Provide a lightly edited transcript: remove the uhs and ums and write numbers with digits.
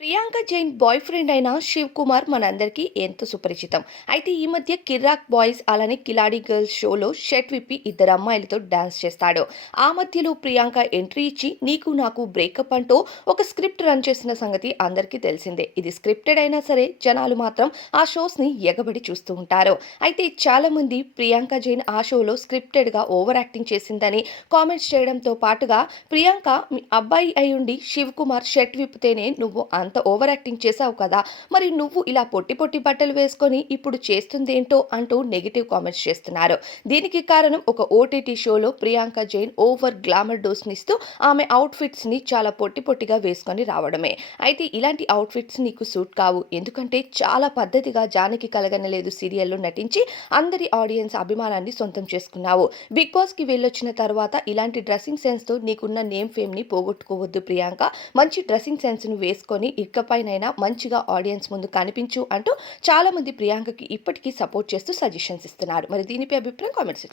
Priyanka Jain boy friend అయిన శివ్ కుమార్ మనందరికీ ఎంతో సుపరిచితం. అయితే ఈ మధ్య కిర్రాక్ బాయ్స్ అలానే కిలాడి గర్ల్స్ షోలో షర్ట్ విప్పి ఇద్దరు అమ్మాయిలతో డాన్స్ చేస్తాడు. ఆ మధ్యలో ప్రియాంక ఎంట్రీ ఇచ్చి నీకు నాకు బ్రేకప్ అంటూ ఒక స్క్రిప్ట్ రన్ చేసిన సంగతి అందరికీ తెలిసిందే. ఇది స్క్రిప్టెడ్ అయినా సరే జనాలు మాత్రం ఆ షోస్ని ఎగబడి చూస్తూ ఉంటారు. అయితే చాలా మంది ప్రియాంక జైన్ ఆ షోలో స్క్రిప్టెడ్గా ఓవర్ యాక్టింగ్ చేసిందని కామెంట్స్ చేయడంతో పాటుగా ప్రియాంక మీ అబ్బాయి అయ్యుండి శివ్ కుమార్ షర్ట్ విప్పితేనే నువ్వు అంత ఓవర్ యాక్టింగ్ చేశావు కదా, మరి నువ్వు ఇలా పొట్టి పొట్టి బట్టలు వేసుకొని ఇప్పుడు చేస్తుందేంటో అంటూ నెగిటివ్ కామెంట్స్ చేస్తున్నారు. దీనికి కారణం ఒక ఓటీటీ షోలో ప్రియాంక జైన్ ఓవర్ గ్లామర్ డోస్నిస్తూ ఆమె అవుట్ఫిట్స్ ని చాలా పొట్టి పొట్టిగా వేసుకొని రావడమే. అయితే ఇలాంటి అవుట్ఫిట్స్ నీకు సూట్ కావు, ఎందుకంటే చాలా పద్ధతిగా జానకి కలగనలేదు సీరియల్లో నటించి అందరి ఆడియన్స్ అభిమానాన్ని సొంతం చేసుకున్నావు. బిగ్ బాస్ కి వెళ్ళొచ్చిన తర్వాత ఇలాంటి డ్రెస్సింగ్ సెన్స్ తో నీకున్న నేమ్ ఫేమ్ ని పోగొట్టుకోవద్దు ప్రియాంక. మంచి డ్రెస్సింగ్ సెన్స్ ను వేసుకొని ఇకపైనైనా మంచిగా ఆడియన్స్ ముందు కనిపించు అంటూ చాలా మంది ప్రియాంకకి ఇప్పటికీ సపోర్ట్ చేస్తూ సజెషన్స్ ఇస్తున్నారు. మరి దీనిపై అభిప్రాయం కామెంట్స్